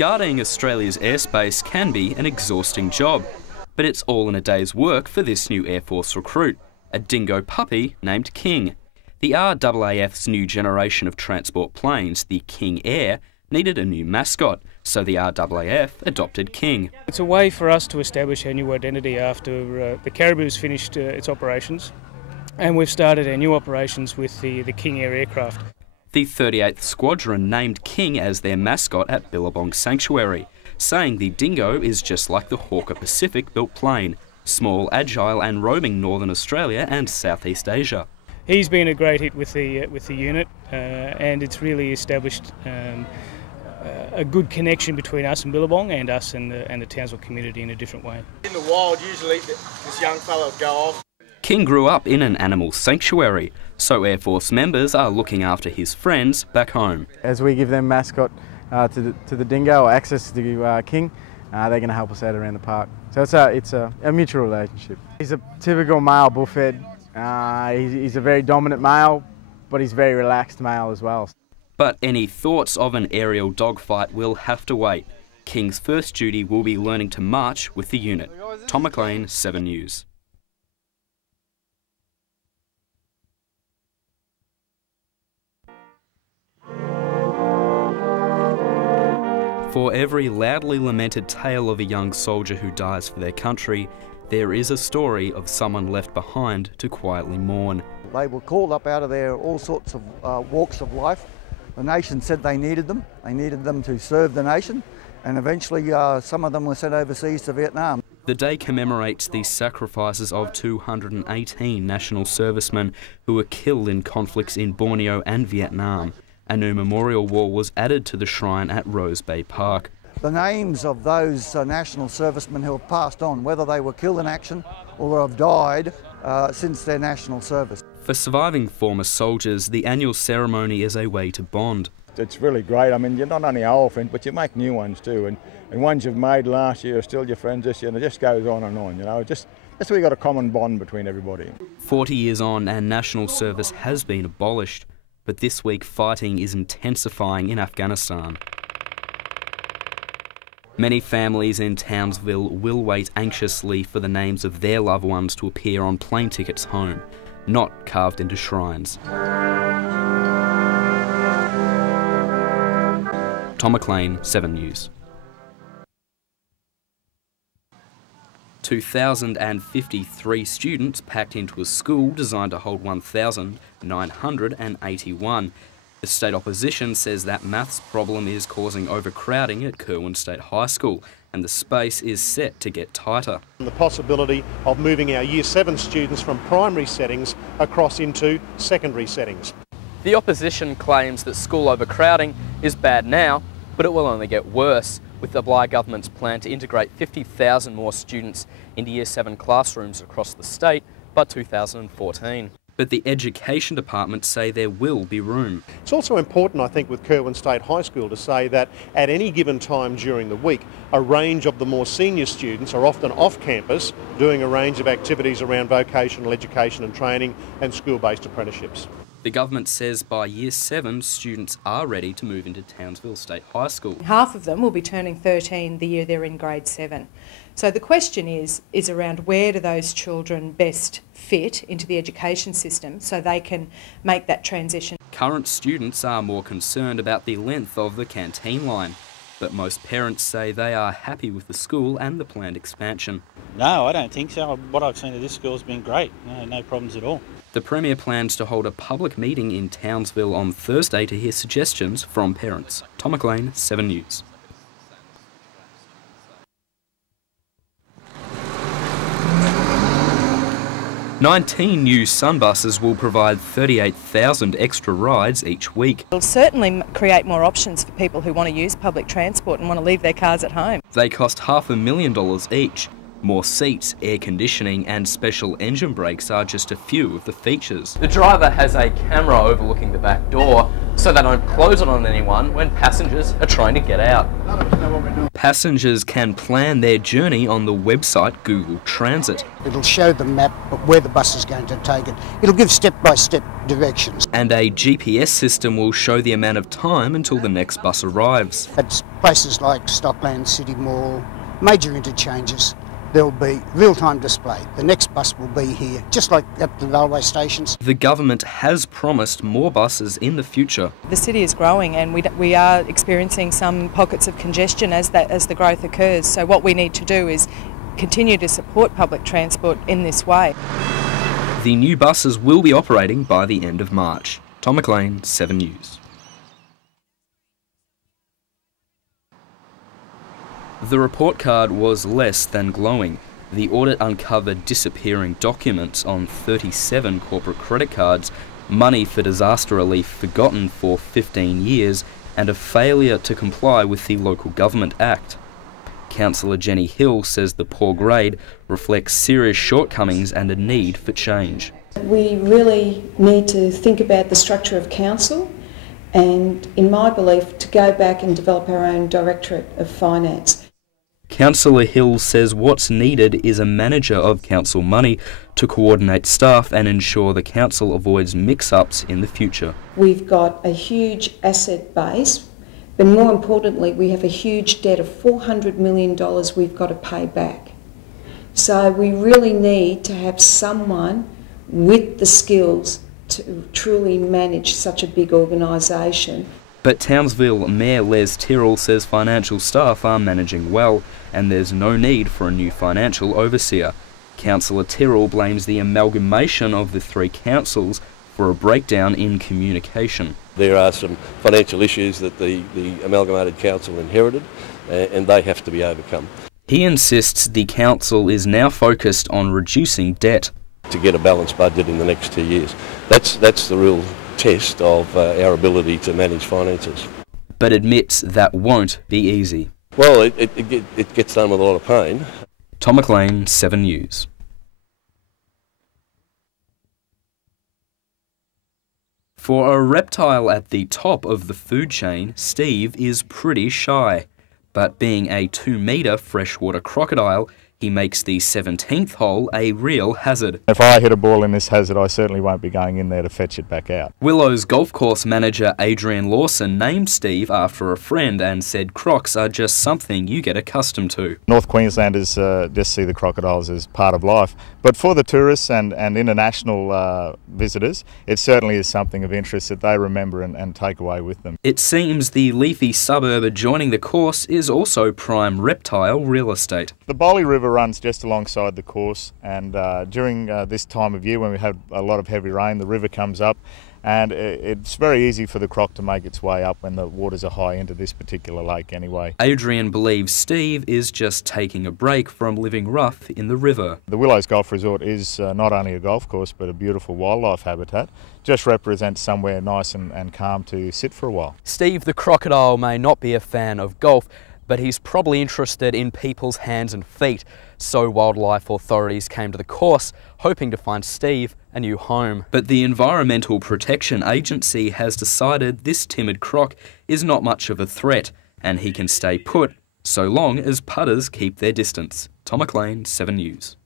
Guarding Australia's airspace can be an exhausting job, but it's all in a day's work for this new Air Force recruit, a dingo puppy named King. The RAAF's new generation of transport planes, the King Air, needed a new mascot, so the RAAF adopted King. It's a way for us to establish our new identity after the Caribou's finished its operations, and we've started our new operations with the King Air aircraft. The 38th Squadron named King as their mascot at Billabong Sanctuary, saying the dingo is just like the Hawker Pacific-built plane, small, agile and roaming Northern Australia and Southeast Asia. He's been a great hit with the unit, and it's really established a good connection between us and Billabong and us and the Townsville community in a different way. In the wild, usually this young fella will go off. King grew up in an animal sanctuary, so Air Force members are looking after his friends back home. As we give them mascot to the dingo or access to King, they're going to help us out around the park. So it's a mutual relationship. He's a typical male bullfed. He's a very dominant male, but he's a very relaxed male as well. But any thoughts of an aerial dogfight will have to wait. King's first duty will be learning to march with the unit. Tom McLean, 7 News. For every loudly lamented tale of a young soldier who dies for their country, there is a story of someone left behind to quietly mourn. They were called up out of there, all sorts of walks of life. The nation said they needed them. They needed them to serve the nation, and eventually some of them were sent overseas to Vietnam. The day commemorates the sacrifices of 218 national servicemen who were killed in conflicts in Borneo and Vietnam. A new memorial wall was added to the shrine at Rose Bay Park. The names of those national servicemen who have passed on, whether they were killed in action or have died since their national service. For surviving former soldiers, the annual ceremony is a way to bond. It's really great. I mean, you're not only old friends, but you make new ones too. And ones you've made last year are still your friends this year, and it just goes on and on, you know. That's where you've got a common bond between everybody. 40 years on and national service has been abolished. But this week fighting is intensifying in Afghanistan. Many families in Townsville will wait anxiously for the names of their loved ones to appear on plane tickets home, not carved into shrines. Tom McLean, 7 News. 2,053 students packed into a school designed to hold 1,981. The state opposition says that maths problem is causing overcrowding at Curwin State High School, and the space is set to get tighter. The possibility of moving our Year 7 students from primary settings across into secondary settings. The opposition claims that school overcrowding is bad now, but it will only get worse, with the Bligh government's plan to integrate 50,000 more students into Year 7 classrooms across the state by 2014. But the Education Department say there will be room. It's also important, I think, with Curwin State High School to say that at any given time during the week, a range of the more senior students are often off campus doing a range of activities around vocational education and training and school-based apprenticeships. The government says by Year 7, students are ready to move into Townsville State High School. Half of them will be turning 13 the year they're in grade 7. So the question is around where do those children best fit into the education system so they can make that transition. Current students are more concerned about the length of the canteen line, but most parents say they are happy with the school and the planned expansion. No, I don't think so. What I've seen of this school has been great. No problems at all. The Premier plans to hold a public meeting in Townsville on Thursday to hear suggestions from parents. Tom McLean, 7 News. "19 new Sunbuses will provide 38,000 extra rides each week. It'll certainly create more options for people who want to use public transport and want to leave their cars at home. They cost $500,000 each. More seats, air conditioning and special engine brakes are just a few of the features. The driver has a camera overlooking the back door so they don't close it on anyone when passengers are trying to get out. Passengers can plan their journey on the website Google Transit. It'll show the map of where the bus is going to take it. It'll give step-by-step directions. And a GPS system will show the amount of time until the next bus arrives. It's Places like Stockland, City Mall, major interchanges, there'll be real-time display. The next bus will be here, just like at the railway stations. The government has promised more buses in the future. The city is growing and we are experiencing some pockets of congestion as the growth occurs. So what we need to do is continue to support public transport in this way. The new buses will be operating by the end of March. Tom McLean, 7 News. The report card was less than glowing. The audit uncovered disappearing documents on 37 corporate credit cards, money for disaster relief forgotten for 15 years, and a failure to comply with the Local Government Act. Councillor Jenny Hill says the poor grade reflects serious shortcomings and a need for change. We really need to think about the structure of council and, in my belief, to go back and develop our own Directorate of Finance. Councillor Hill says what's needed is a manager of council money to coordinate staff and ensure the council avoids mix-ups in the future. We've got a huge asset base, but more importantly, we have a huge debt of $400 million we've got to pay back. So we really need to have someone with the skills to truly manage such a big organisation. But Townsville Mayor Les Tyrrell says financial staff are managing well and there's no need for a new financial overseer. Councillor Tyrrell blames the amalgamation of the three councils for a breakdown in communication. There are some financial issues that the amalgamated council inherited and they have to be overcome. He insists the council is now focused on reducing debt. To get a balanced budget in the next 2 years. That's the real test of our ability to manage finances. But admits that won't be easy. Well, it gets done with a lot of pain. Tom McLean, 7 News. For a reptile at the top of the food chain, Steve is pretty shy. But being a 2-metre freshwater crocodile, he makes the 17th hole a real hazard. If I hit a ball in this hazard, I certainly won't be going in there to fetch it back out. Willow's golf course manager Adrian Lawson named Steve after a friend and said crocs are just something you get accustomed to. North Queenslanders just see the crocodiles as part of life, but for the tourists and international visitors, it certainly is something of interest that they remember and take away with them. It seems the leafy suburb adjoining the course is also prime reptile real estate. The Bolly River runs just alongside the course, and during this time of year when we have a lot of heavy rain, the river comes up and it's very easy for the croc to make its way up when the waters are high into this particular lake anyway. Adrian believes Steve is just taking a break from living rough in the river. The Willows Golf Resort is not only a golf course but a beautiful wildlife habitat. Just represents somewhere nice and calm to sit for a while. Steve the crocodile may not be a fan of golf, but he's probably interested in people's hands and feet. So wildlife authorities came to the course, hoping to find Steve a new home. But the Environmental Protection Agency has decided this timid croc is not much of a threat, and he can stay put so long as putters keep their distance. Tom McLean, 7 News.